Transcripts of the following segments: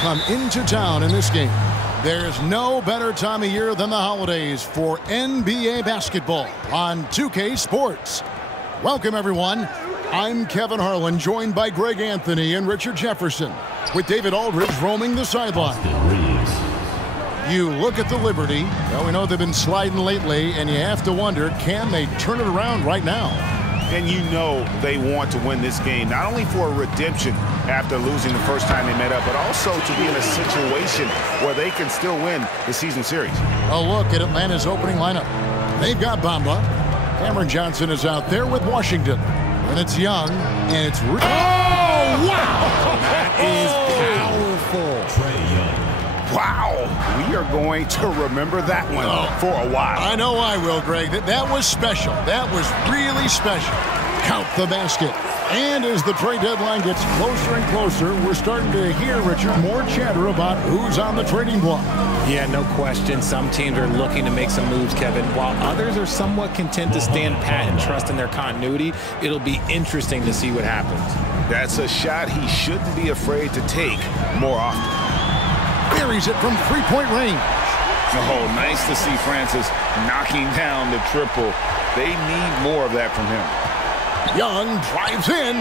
come into town in this game. There's no better time of year than the holidays for NBA basketball on 2K Sports. Welcome, everyone. I'm Kevin Harlan, joined by Greg Anthony and Richard Jefferson, with David Aldridge roaming the sideline. You look at the Liberty. Well, we know they've been sliding lately, and you have to wonder, can they turn it around right now? And you know they want to win this game, not only for redemption after losing the first time they met up, but also to be in a situation where they can still win the season series. A look at Atlanta's opening lineup. They've got Bamba. Cameron Johnson is out there with Washington. And it's Young, and it's... Oh, wow! That is powerful. Trae Young. Wow, we are going to remember that one for a while. I know I will, Greg. That was special. That was really special. Count the basket. And as the trade deadline gets closer and closer, we're starting to hear, Richard, more chatter about who's on the trading block. Yeah, no question. Some teams are looking to make some moves, Kevin, while others are somewhat content to stand pat and trust in their continuity. It'll be interesting to see what happens. That's a shot he shouldn't be afraid to take more often. Buries it from three-point range. Oh, nice to see Francis knocking down the triple. They need more of that from him. Young drives in.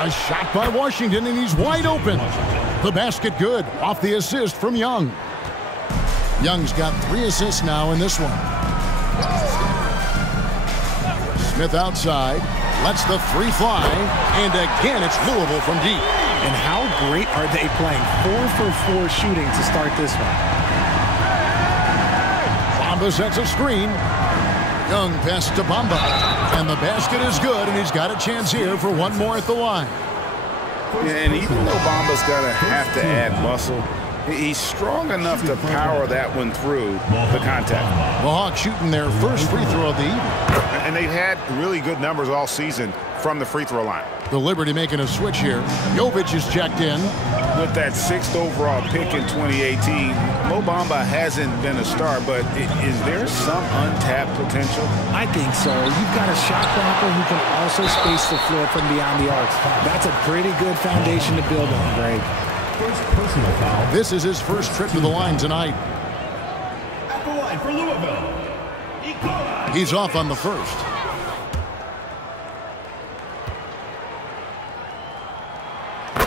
A shot by Washington, and he's wide open. The basket good off the assist from Young. Young's got 3 assists now in this one. Smith outside. Lets the three fly. And again, it's Louisville from deep. And how great are they playing? 4 for 4 shooting to start this one. Bamba sets a screen. Young pass to Bamba. And the basket is good, and he's got a chance here for one more at the line. Yeah, and even though Bamba's going to have to add muscle, he's strong enough to power that one through the contact. The Hawks shooting their first free throw of the evening. And they've had really good numbers all season from the free throw line. The Liberty making a switch here. Jovic is checked in. With that 6th overall pick in 2018, Mo Bamba hasn't been a star, but is there some untapped potential? I think so. You've got a shot blocker who can also space the floor from beyond the arc. That's a pretty good foundation to build on, Greg. First personal foul. This is his first trip to the line tonight. At the line for Louisville. He's off on the first.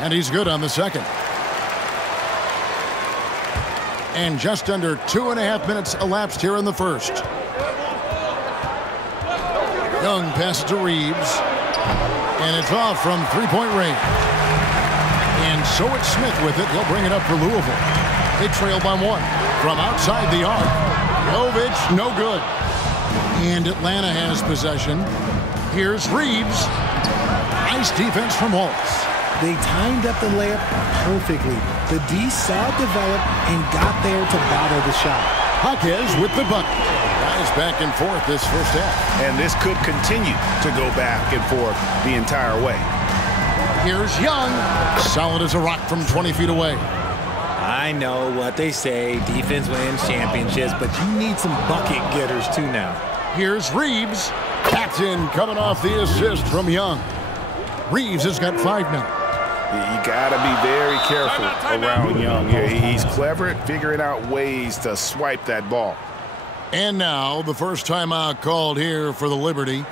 And he's good on the second. And just under 2.5 minutes elapsed here in the first. Young passes to Reeves. And it's off from three-point range. And so it's Smith with it. He'll bring it up for Louisville. They trail by 1. From outside the arc. Jovic, no good. And Atlanta has possession. Here's Reeves. Nice defense from Holtz. They timed up the layup perfectly. The D saw it develop and got there to battle the shot. Jaquez with the bucket. Guys back and forth this first half. And this could continue to go back and forth the entire way. Here's Young. Solid as a rock from 20 feet away. I know what they say. Defense wins championships, but you need some bucket getters too now. Here's Reeves. Tapped in, coming off the assist from Young. Reeves has got 5 now. You got to be very careful around Young. Yeah, he's clever at figuring out ways to swipe that ball. And now the first timeout called here for the Liberty.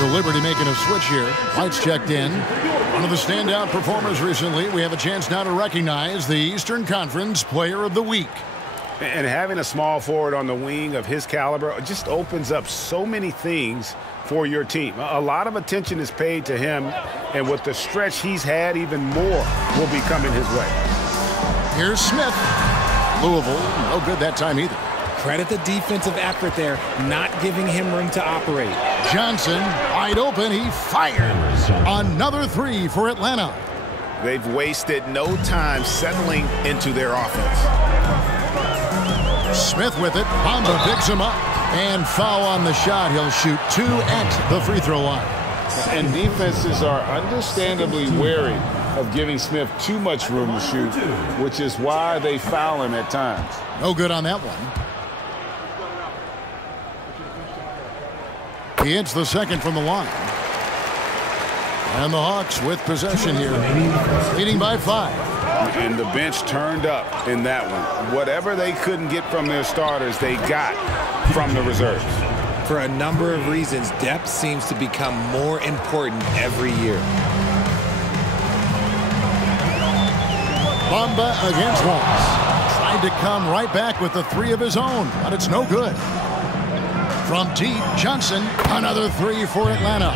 The Liberty making a switch here. White's checked in. One of the standout performers recently. We have a chance now to recognize the Eastern Conference Player of the Week. And having a small forward on the wing of his caliber just opens up so many things for your team. A lot of attention is paid to him, and with the stretch he's had, even more will be coming his way. Here's Smith. Louisville, no good that time either. Credit the defensive effort there, not giving him room to operate. Johnson, wide open, he fires. Another 3 for Atlanta. They've wasted no time settling into their offense. Smith with it. Bamba picks him up. And foul on the shot. He'll shoot 2 at the free throw line. And defenses are understandably wary of giving Smith too much room to shoot, which is why they foul him at times. No good on that one. He hits the second from the line. And the Hawks with possession here, leading by 5. And the bench turned up in that one. Whatever they couldn't get from their starters, they got from the reserves. For a number of reasons, depth seems to become more important every year. Bamba against Walls. Tried to come right back with the 3 of his own, but it's no good. From deep, Johnson, another 3 for Atlanta.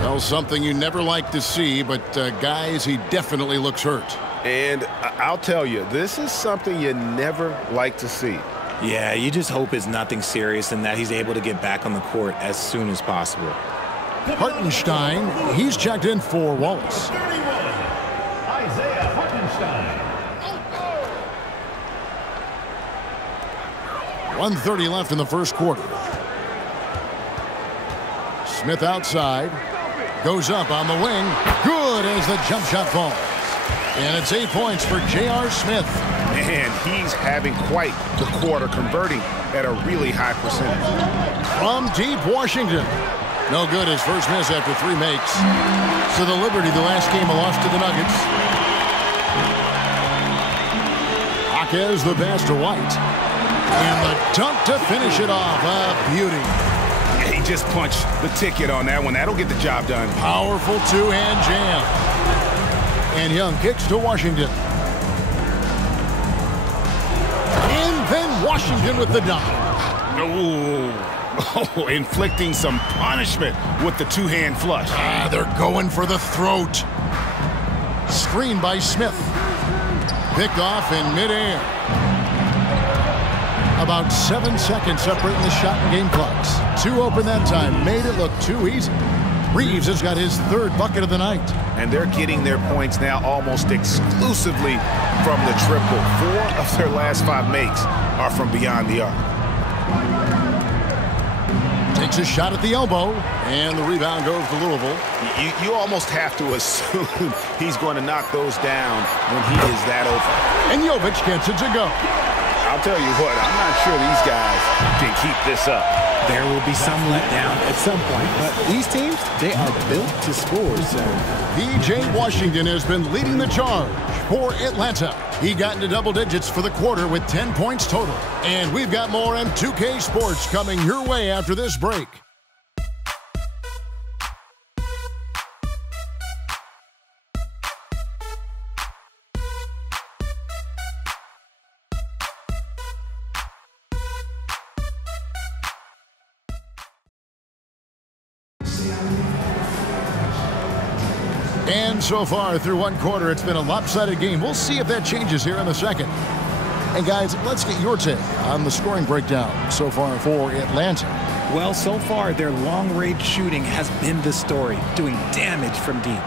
Well, something you never like to see, but guys, he definitely looks hurt. And I'll tell you, this is something you never like to see. Yeah, you just hope it's nothing serious and that he's able to get back on the court as soon as possible. Hartenstein, he's checked in for Wallace. 31, Isaiah Hartenstein. 1:30 left in the first quarter. Smith outside. Goes up on the wing. Good as the jump shot falls. And it's 8 points for J.R. Smith. Man, he's having quite the quarter, converting at a really high percentage. From deep, Washington. No good, his first miss after 3 makes. So the Liberty, the last game, a loss to the Nuggets. Jaquez the pass to White. And the dunk to finish it off. A beauty. He just punched the ticket on that one. That'll get the job done. Powerful two-hand jam. And Young kicks to Washington. And then Washington with the dunk. Oh, inflicting some punishment with the two-hand flush. They're going for the throat. Screen by Smith. Picked off in midair. About 7 seconds separating the shot and game clocks. 2 open that time. Made it look too easy. Reeves has got his 3rd bucket of the night. And they're getting their points now almost exclusively from the triple. 4 of their last 5 makes are from beyond the arc. Takes a shot at the elbow, and the rebound goes to Louisville. You almost have to assume he's going to knock those down when he is that open. And Jovic gets it to go. I'll tell you what, I'm not sure these guys can keep this up. There will be some letdown at some point, but these teams, they are built to score, so. P.J. Washington has been leading the charge for Atlanta. He got into double digits for the quarter with 10 points total. And we've got more M2K Sports coming your way after this break. And so far through one quarter, it's been a lopsided game. We'll see if that changes here in the second. And guys, let's get your take on the scoring breakdown so far for Atlanta. Well, so far, their long-range shooting has been the story, doing damage from deep.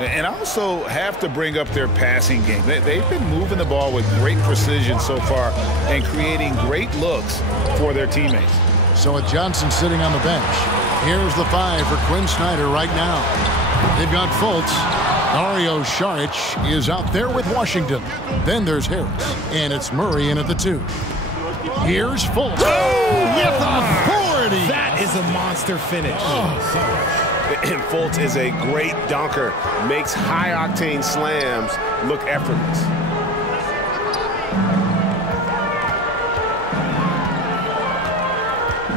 And I also have to bring up their passing game. They've been moving the ball with great precision so far and creating great looks for their teammates. So with Johnson sitting on the bench, here's the 5 for Quinn Snyder right now. They've got Fultz. Dario Saric is out there with Washington. Then there's Harris, and it's Murray in at the 2. Here's Fultz. Oh, with authority. That is a monster finish. And Fultz is a great dunker. Makes high-octane slams look effortless.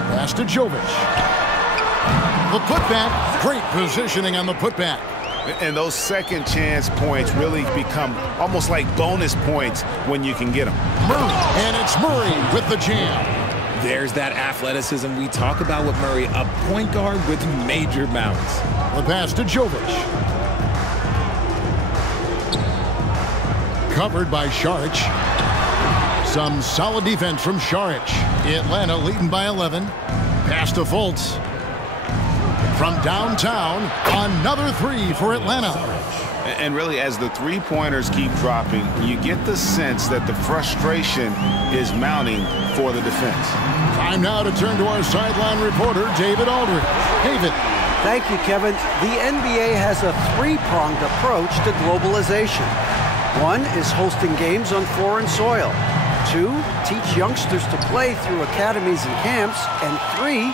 Pass to Jovic. The putback. Great positioning on the putback. And those second chance points really become almost like bonus points when you can get them. Murray. And it's Murray with the jam. There's that athleticism we talk about with Murray, a point guard with major bounce. The pass to Jovic. Covered by Saric. Some solid defense from Saric. Atlanta leading by 11. Pass to Fultz. From downtown, another 3 for Atlanta. And really, as the three-pointers keep dropping, you get the sense that the frustration is mounting for the defense. Time now to turn to our sideline reporter, David Aldridge. David. Thank you, Kevin. The NBA has a 3-pronged approach to globalization. 1 is hosting games on foreign soil. 2, teach youngsters to play through academies and camps. And 3,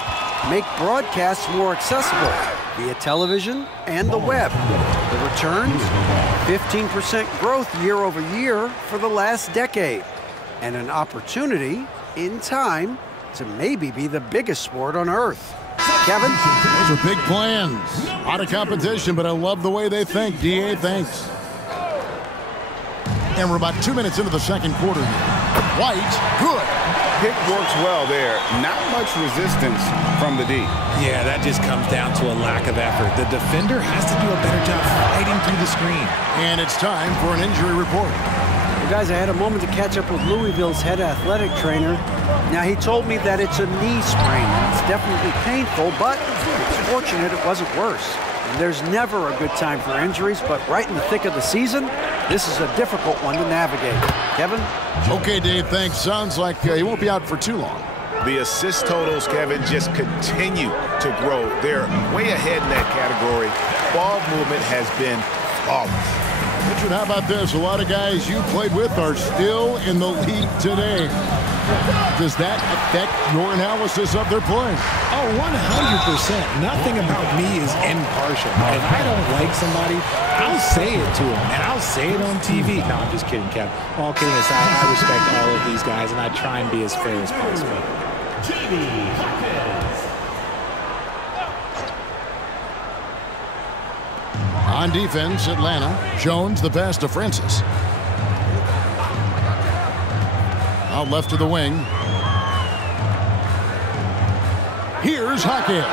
make broadcasts more accessible. via television and the web. The returns, 15% growth year over year for the last decade, and an opportunity in time to maybe be the biggest sport on earth. Kevin? Those are big plans. Out of competition, but I love the way they think. DA, thanks. And we're about 2 minutes into the second quarter. White, good. Pick works well there. Not much resistance from the D. Yeah, that just comes down to a lack of effort. The defender has to do a better job fighting through the screen. And it's time for an injury report. Well, guys, I had a moment to catch up with Louisville's head athletic trainer. Now, he told me that it's a knee sprain. It's definitely painful, but it's fortunate it wasn't worse. And there's never a good time for injuries, but right in the thick of the season, this is a difficult one to navigate. Kevin? Okay, Dave, thanks. Sounds like he won't be out for too long. The assist totals, Kevin, just continue to grow. They're way ahead in that category. Ball movement has been flawless. Richard, how about this? A lot of guys you played with are still in the league today. Does that affect your analysis of their play? Oh, 100%. Nothing about me is impartial. If I don't like somebody, I'll say it to them, and I'll say it on TV. No, I'm just kidding, Kevin. All kidding aside, I respect all of these guys, and I try and be as fair as possible. On defense, Atlanta. Jones, the pass to Francis. Out left to the wing. Here's Hackett.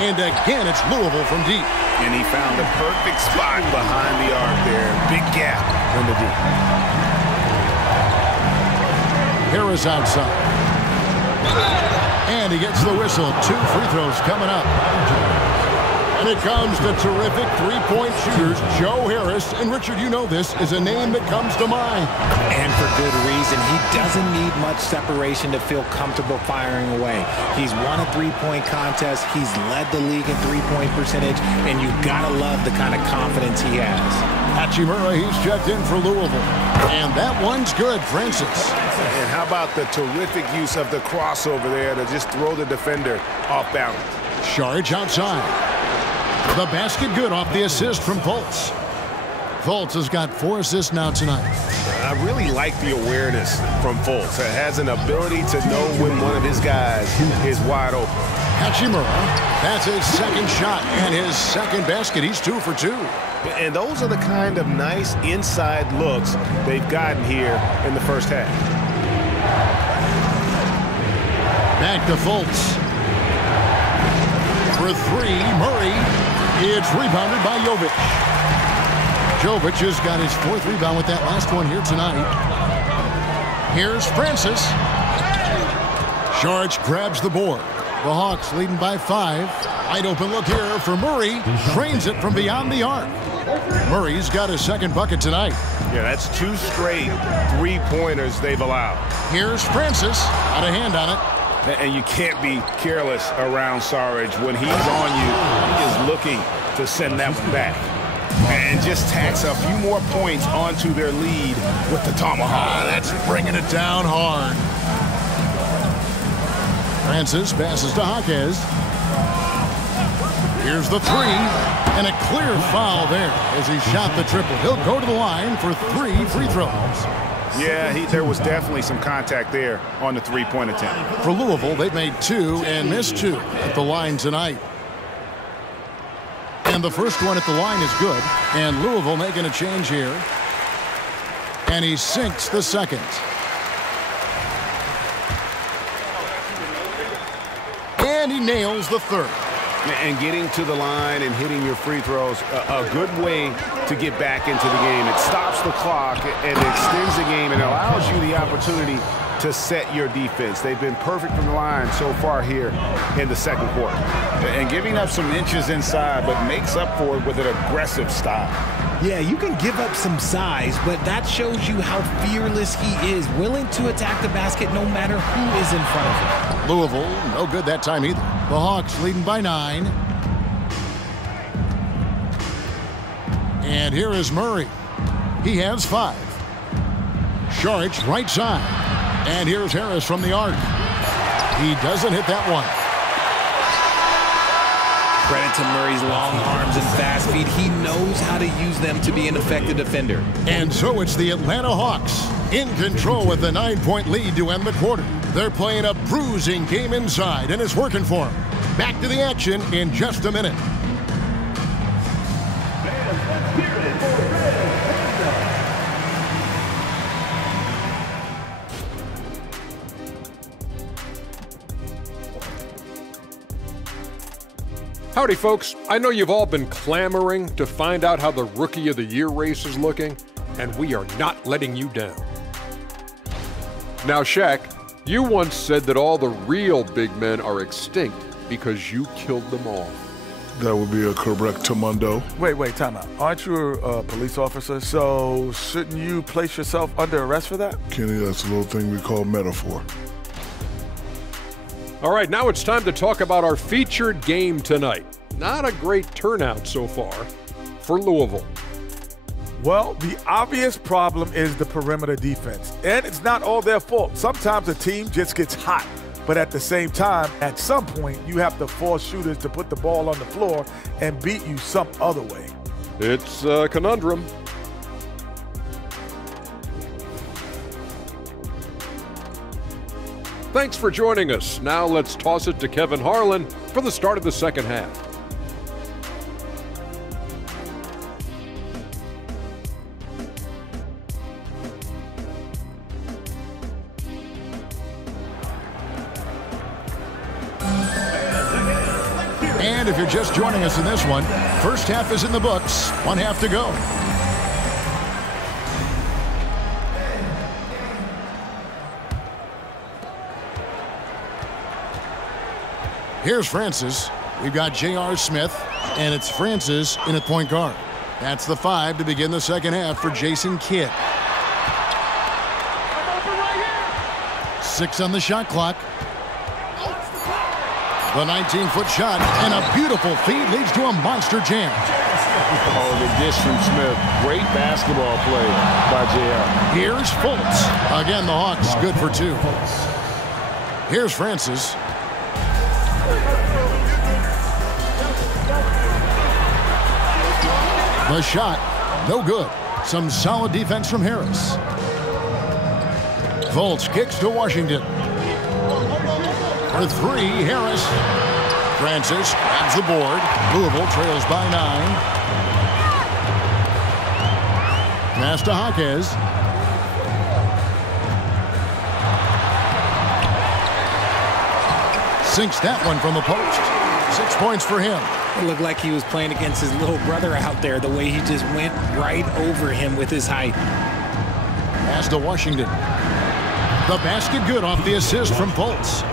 And again, it's Louisville from deep. And he found the perfect spot behind the arc there. Big gap in the deep. Harris outside. And he gets the whistle. 2 free throws coming up. And it comes to terrific three-point shooters, Joe Harris. And Richard, you know this is a name that comes to mind. And for good reason. He doesn't need much separation to feel comfortable firing away. He's won a three-point contest. He's led the league in three-point percentage. And you've got to love the kind of confidence he has. Hachimura, he's checked in for Louisville. And that one's good, Francis. And how about the terrific use of the crossover there to just throw the defender off balance. Charge outside. The basket good off the assist from Fultz. Fultz has got 4 assists now tonight. I really like the awareness from Fultz. It has an ability to know when one of his guys is wide open. Hachimura, that's his second shot and his second basket. He's 2 for 2. And those are the kind of nice inside looks they've gotten here in the first half. Back to Fultz. For 3, Murray. It's rebounded by Jovic. Jovic has got his 4th rebound with that last one here tonight. Here's Francis. Sharch grabs the board. The Hawks leading by 5. Wide open look here for Murray. Drains it from beyond the arc. Murray's got his second bucket tonight. Yeah, that's 2 straight three-pointers they've allowed. Here's Francis. Got a hand on it. And you can't be careless around Sarge. When he's on you, he is looking to send that one back. And just tacks a few more points onto their lead with the tomahawk. That's bringing it down hard. Francis passes to Jaquez. Here's the 3. And a clear foul there as he shot the triple. He'll go to the line for 3 free throws. Yeah, there was definitely some contact there on the three-point attempt. For Louisville, they've made 2 and missed 2 at the line tonight. And the first one at the line is good. And Louisville making a change here. And he sinks the second. And he nails the third. And getting to the line and hitting your free throws, a good way to get back into the game. It stops the clock and extends the game and allows you the opportunity to set your defense. They've been perfect from the line so far here in the second quarter. And giving up some inches inside, but makes up for it with an aggressive style. Yeah, you can give up some size, but that shows you how fearless he is, willing to attack the basket no matter who is in front of him. Louisville, no good that time either. The Hawks leading by 9. And here is Murray. He has 5. Sharch right side. And here's Harris from the arc. He doesn't hit that one. Credit to Murray's long arms and fast feet. He knows how to use them to be an effective defender. And so it's the Atlanta Hawks in control with a 9-point lead to end the quarter. They're playing a bruising game inside, and it's working for them. Back to the action in just a minute. Howdy, folks. I know you've all been clamoring to find out how the Rookie of the Year race is looking, and we are not letting you down. Now, Shaq, you once said that all the real big men are extinct because you killed them all. That would be a correct Mundo. Wait, time out. Aren't you a police officer? So shouldn't you place yourself under arrest for that? Kenny, that's a little thing we call metaphor. All right, now it's time to talk about our featured game tonight. Not a great turnout so far for Louisville. Well, the obvious problem is the perimeter defense, and it's not all their fault. Sometimes a team just gets hot, but at the same time, at some point, you have to force shooters to put the ball on the floor and beat you some other way. It's a conundrum. Thanks for joining us. Now let's toss it to Kevin Harlan for the start of the second half. And if you're just joining us in this one, first half is in the books. 1 half to go. Here's Francis. We've got J.R. Smith, and it's Francis in at point guard. That's the 5 to begin the second half for Jason Kidd. 6 on the shot clock. The 19-foot shot and a beautiful feed leads to a monster jam. Oh, the dish from Smith. Great basketball play by J.R. Here's Fultz. Again, the Hawks good for 2. Here's Francis. The shot, no good. Some solid defense from Harris. Fultz kicks to Washington. For 3, Harris. Francis grabs the board. Louisville trails by 9. Pass to Jaquez. Sinks that one from the post. 6 points for him. It looked like he was playing against his little brother out there, the way he just went right over him with his height. Pass to Washington. The basket good off the assist from Fultz.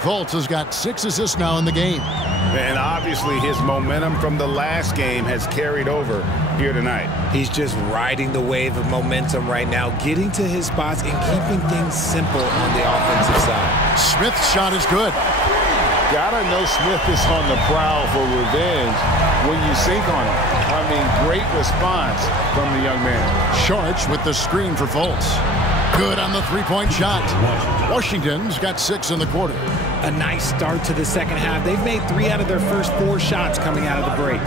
Fultz has got 6 assists now in the game. And obviously his momentum from the last game has carried over here tonight. He's just riding the wave of momentum right now, getting to his spots and keeping things simple on the offensive side. Smith's shot is good. Gotta know Smith is on the prowl for revenge when you sink on him. I mean, great response from the young man. Sharch with the screen for Fultz. Good on the 3-point shot. Washington's got 6 in the quarter. A nice start to the second half. They've made 3 out of their first 4 shots coming out of the break.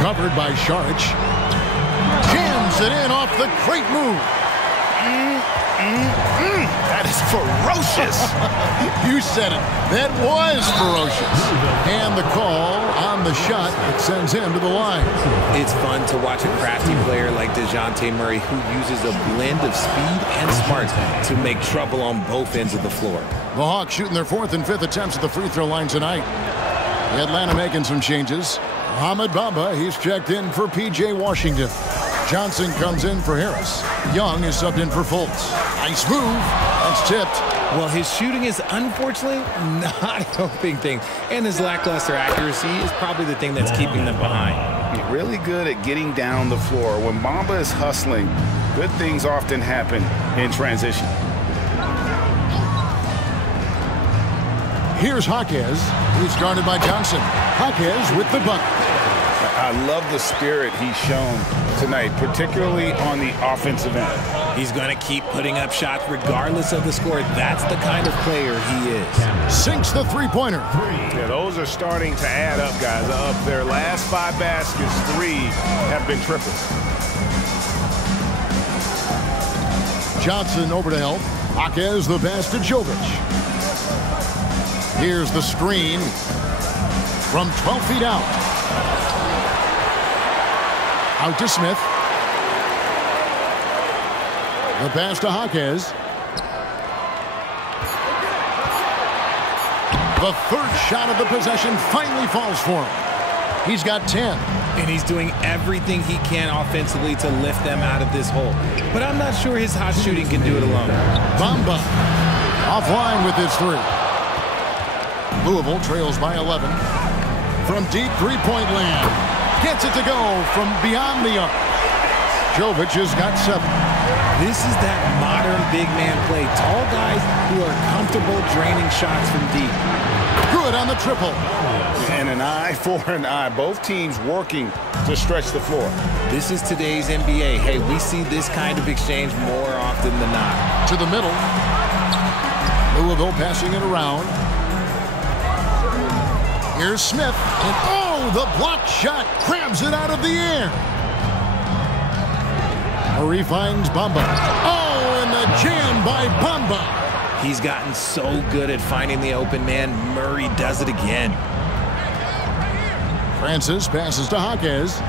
Covered by Sharch. Jams it in off the great move. That is ferocious. You said it. That was ferocious. And the call on the shot that sends him to the line. It's fun to watch a crafty player like DeJounte Murray who uses a blend of speed and smarts to make trouble on both ends of the floor. The Hawks shooting their 4th and 5th attempts at the free throw line tonight. Atlanta making some changes. Ahmed Bamba, he's checked in for P.J. Washington. Johnson comes in for Harris. Young is subbed in for Fultz. Nice move. That's tipped. Well, his shooting is unfortunately not helping things. And his lackluster accuracy is probably the thing that's keeping them behind. He's really good at getting down the floor. When Bamba is hustling, good things often happen in transition. Here's Jaquez. He's guarded by Johnson. Jaquez with the bucket. I love the spirit he's shown tonight, particularly on the offensive end. He's going to keep putting up shots regardless of the score. That's the kind of player he is. Sinks the three-pointer. Yeah, those are starting to add up, guys. Of their last 5 baskets, 3 have been triples. Johnson over to help. Jaquez the pass to Jovic. Here's the screen from 12 feet out. Out to Smith. The pass to Jaquez. The third shot of the possession finally falls for him. He's got 10. And he's doing everything he can offensively to lift them out of this hole. But I'm not sure his hot shooting can do it alone. Bamba offline with his 3. Louisville trails by 11. From deep three-point land. Gets it to go from beyond the arc. Jovic has got 7. This is that modern big man play. Tall guys who are comfortable draining shots from deep. Good on the triple. And an eye for an eye. Both teams working to stretch the floor. This is today's NBA. Hey, we see this kind of exchange more often than not. To the middle. Louisville passing it around. Here's Smith. And oh, the block shot grabs it out of the air. Murray finds Bamba. Oh, and the jam by Bamba. He's gotten so good at finding the open man. Murray does it again. Francis passes to Jaquez.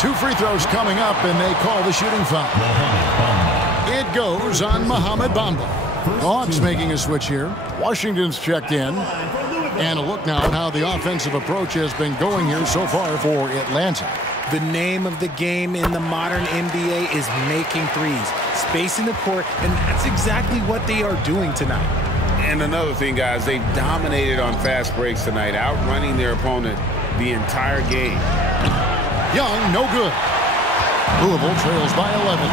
2 free throws coming up, and they call the shooting foul. It goes on Mohamed Bamba. The Hawks making a switch here. Washington's checked in. And a look now at how the offensive approach has been going here so far for Atlanta. The name of the game in the modern NBA is making threes, spacing the court, and that's exactly what they are doing tonight. And another thing, guys, they've dominated on fast breaks tonight, outrunning their opponent the entire game. Young, no good. Louisville trails by 11.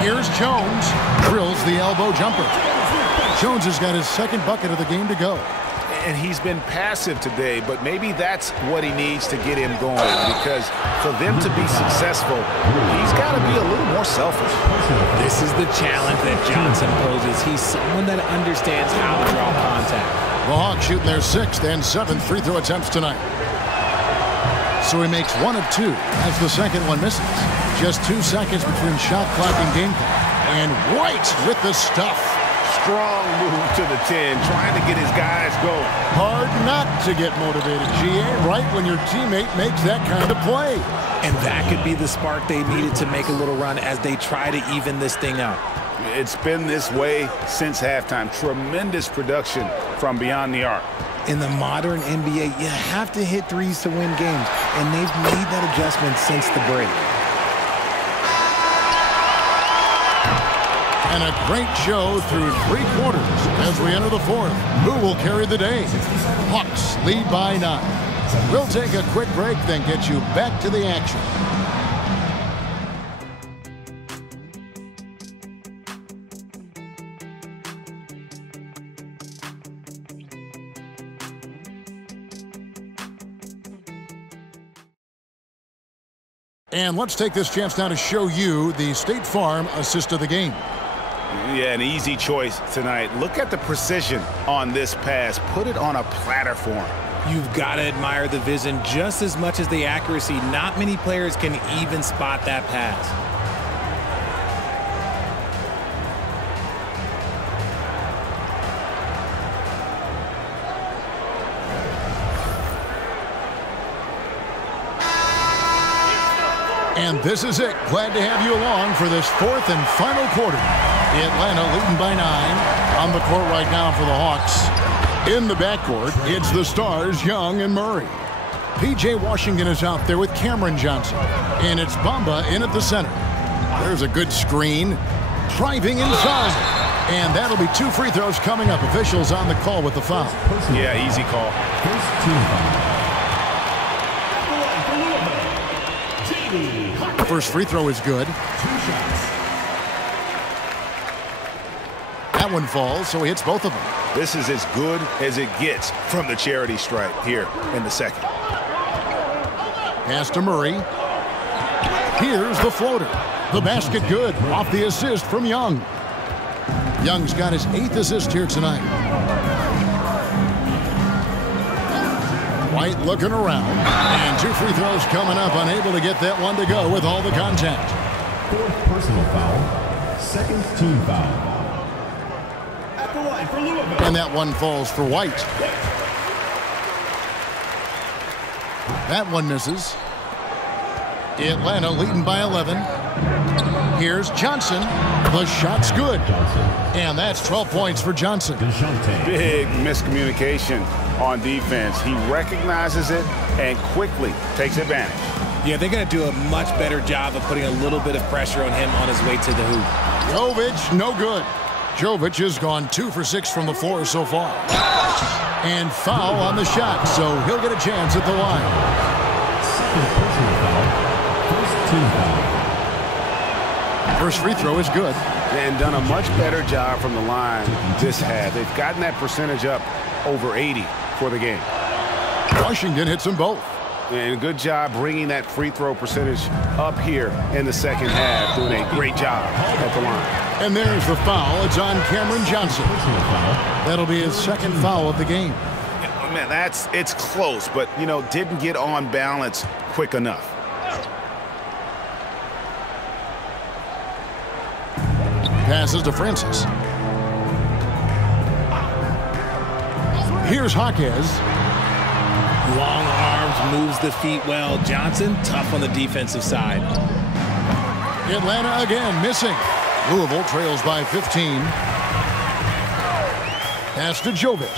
Here's Jones. Drills the elbow jumper. Jones has got his 2nd bucket of the game to go. And he's been passive today, but maybe that's what he needs to get him going, because for them to be successful, he's got to be a little more selfish. This is the challenge that Johnson poses. He's someone that understands how to draw contact. The Hawks shooting their 6th and 7th free throw attempts tonight. So he makes 1 of 2 as the 2nd one misses. Just 2 seconds between shot clock and game clock. And White with the stuff. Strong move to the 10, trying to get his guys going. Hard not to get motivated, GA, right when your teammate makes that kind of play. And that could be the spark they needed to make a little run as they try to even this thing up. It's been this way since halftime. Tremendous production from beyond the arc. In the modern NBA, you have to hit threes to win games, and they've made that adjustment since the break. And a great show through 3 quarters as we enter the 4th. Who will carry the day? Hawks lead by 9. We'll take a quick break, then get you back to the action. And let's take this chance now to show you the State Farm assist of the game. Yeah, an easy choice tonight. Look at the precision on this pass. Put it on a platter for him. You've got to admire the vision just as much as the accuracy. Not many players can even spot that pass. And this is it. Glad to have you along for this 4th and final quarter. Atlanta leading by 9. On the court right now for the Hawks. In the backcourt, it's the stars, Young and Murray. P.J. Washington is out there with Cameron Johnson. And it's Bamba in at the center. There's a good screen. Driving inside. And that'll be 2 free throws coming up. Officials on the call with the foul. Yeah, easy call. First free throw is good. That That one falls, so he hits both of them. This is as good as it gets from the charity stripe here in the second. Pass to Murray. Here's the floater. The basket good off the assist from Young. Young's got his 8th assist here tonight. White looking around. And 2 free throws coming up. Unable to get that one to go with all the contact. 4th personal foul. 2nd team foul. At the line for Louisville. And that one falls for White. That one misses. Atlanta leading by 11. Here's Johnson. The shot's good. And that's 12 points for Johnson. Big miscommunication on defense. He recognizes it and quickly takes advantage. Yeah, they're going to do a much better job of putting a little bit of pressure on him on his way to the hoop. Jovic, no good. Jovic has gone 2 for 6 from the floor so far. And foul on the shot, so he'll get a chance at the line. 2nd personal foul. 1st team foul. First free throw is good. And done a much better job from the line this half. They've gotten that percentage up over 80 for the game. Washington hits them both. And good job bringing that free throw percentage up here in the second half. Doing a great job at the line. And there's the foul. It's on Cameron Johnson. That'll be his 2nd foul of the game. Man, it's close, but, you know, didn't get on balance quick enough. Passes to Francis. Here's Jaquez. Long arms, moves the feet well. Johnson, tough on the defensive side. Atlanta again missing. Louisville trails by 15. Pass to Jovic.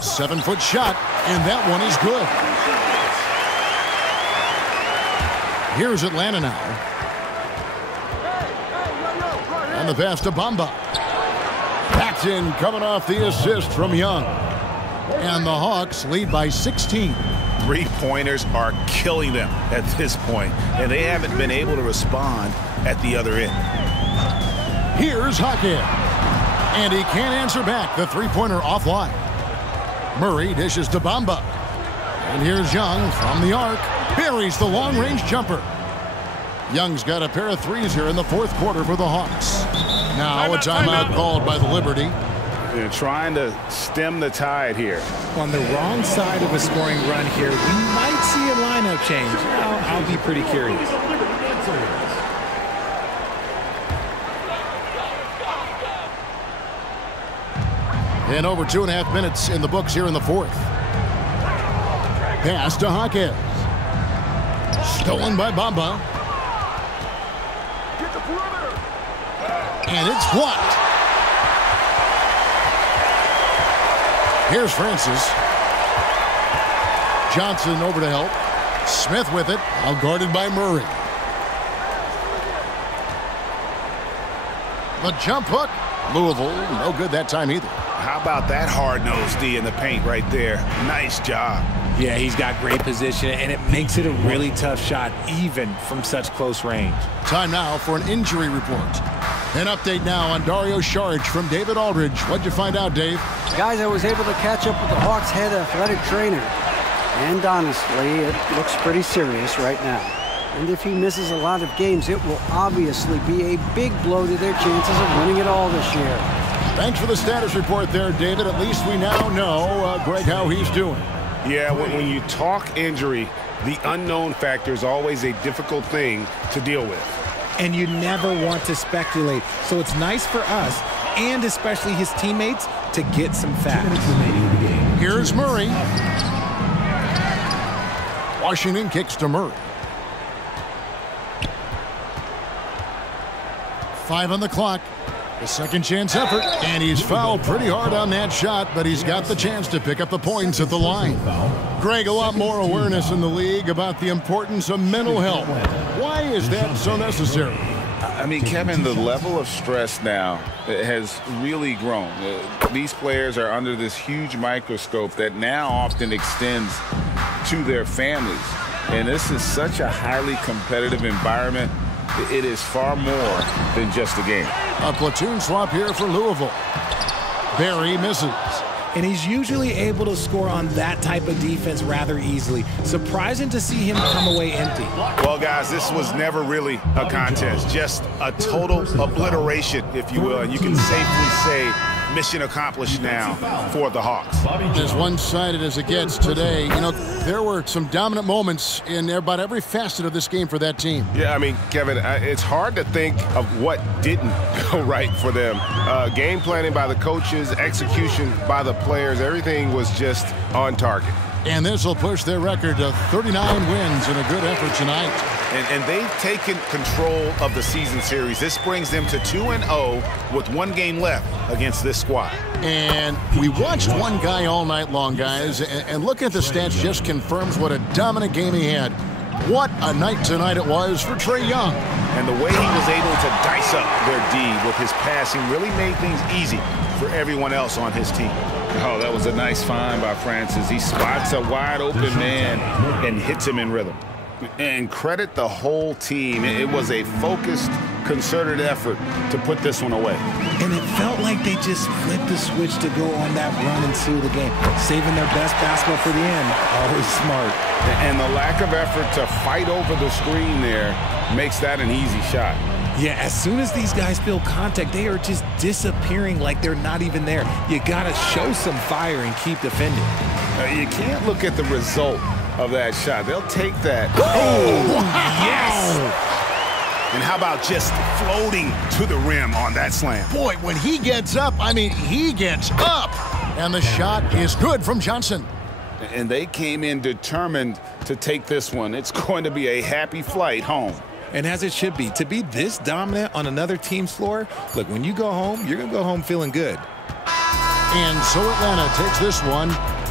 Seven-foot shot, and that one is good. Here's Atlanta now. And the pass to Bamba. That's in, coming off the assist from Young. And the Hawks lead by 16. Three-pointers are killing them at this point, and they haven't been able to respond at the other end. Here's Jaquez. And he can't answer back. The three-pointer offline. Murray dishes to Bamba. And here's Young from the arc. Buries the long-range jumper. Young's got a pair of threes here in the 4th quarter for the Hawks. Now a timeout called by the Liberty. They're trying to stem the tide here. On the wrong side of a scoring run here, we might see a lineup change. I'll be pretty curious. And over 2.5 minutes in the books here in the 4th. Pass to Jaquez. Stolen by Bamba. And it's blocked. Here's Francis. Johnson over to help. Smith with it. Out guarded by Murray. The jump hook. Louisville, no good that time either. How about that hard-nosed D in the paint right there? Nice job. Yeah, he's got great position, and it makes it a really tough shot, even from such close range. Time now for an injury report. An update now on Dario Saric from David Aldridge. What'd you find out, Dave? Guys, I was able to catch up with the Hawks head athletic trainer. And honestly, it looks pretty serious right now. And if he misses a lot of games, it will obviously be a big blow to their chances of winning it all this year. Thanks for the status report there, David. At least we now know, Greg, how he's doing. Yeah, when you talk injury, the unknown factor is always a difficult thing to deal with. And you never want to speculate. So it's nice for us, and especially his teammates, to get some facts. Here's Murray. Washington kicks to Murray. 5 on the clock. A second chance effort, and he's fouled pretty hard on that shot, but he's got the chance to pick up the points at the line. Greg, a lot more awareness in the league about the importance of mental health. Why is that so necessary? I mean, Kevin, the level of stress now has really grown. These players are under this huge microscope that now often extends to their families. And this is such a highly competitive environment. It is far more than just a game. A platoon swap here for Louisville. Barry misses. And he's usually able to score on that type of defense rather easily. Surprising to see him come away empty. Well, guys, this was never really a contest, just a total obliteration, if you will. And you can safely say mission accomplished now for the Hawks. As one-sided as it gets today, you know, there were some dominant moments in about every facet of this game for that team. Yeah, I mean, Kevin, it's hard to think of what didn't go right for them. Game planning by the coaches, execution by the players, everything was just on target. And this will push their record to 39 wins in a good effort tonight. And they've taken control of the season series. This brings them to 2-0 with one game left against this squad. And we watched one guy all night long, guys, and looking at the stats just confirms what a dominant game he had. What a night tonight it was for Trae Young. And the way he was able to dice up their D with his passing really made things easy for everyone else on his team. Oh, that was a nice find by Francis. He spots a wide open man and hits him in rhythm. And credit the whole team. It was a focused, concerted effort to put this one away. And it felt like they just flipped the switch to go on that run and seal the game, saving their best basketball for the end. Always smart. And the lack of effort to fight over the screen there makes that an easy shot. Yeah, as soon as these guys feel contact, they are just disappearing like they're not even there. You got to show some fire and keep defending. You can't look at the result of that shot. They'll take that. Oh, yes! And how about just floating to the rim on that slam? Boy, when he gets up, I mean, he gets up. And the shot is good from Johnson. And they came in determined to take this one. It's going to be a happy flight home. And as it should be, to be this dominant on another team's floor, look, when you go home, you're going to go home feeling good. And so Atlanta takes this one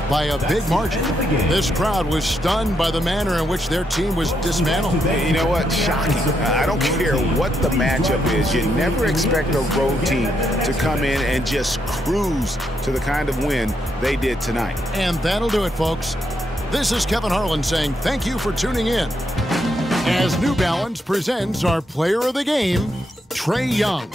by a big margin. This crowd was stunned by the manner in which their team was dismantled. You know what? Shocking. I don't care what the matchup is. You never expect a road team to come in and just cruise to the kind of win they did tonight. And that'll do it, folks. This is Kevin Harlan saying thank you for tuning in as New Balance presents our player of the game, Trae Young.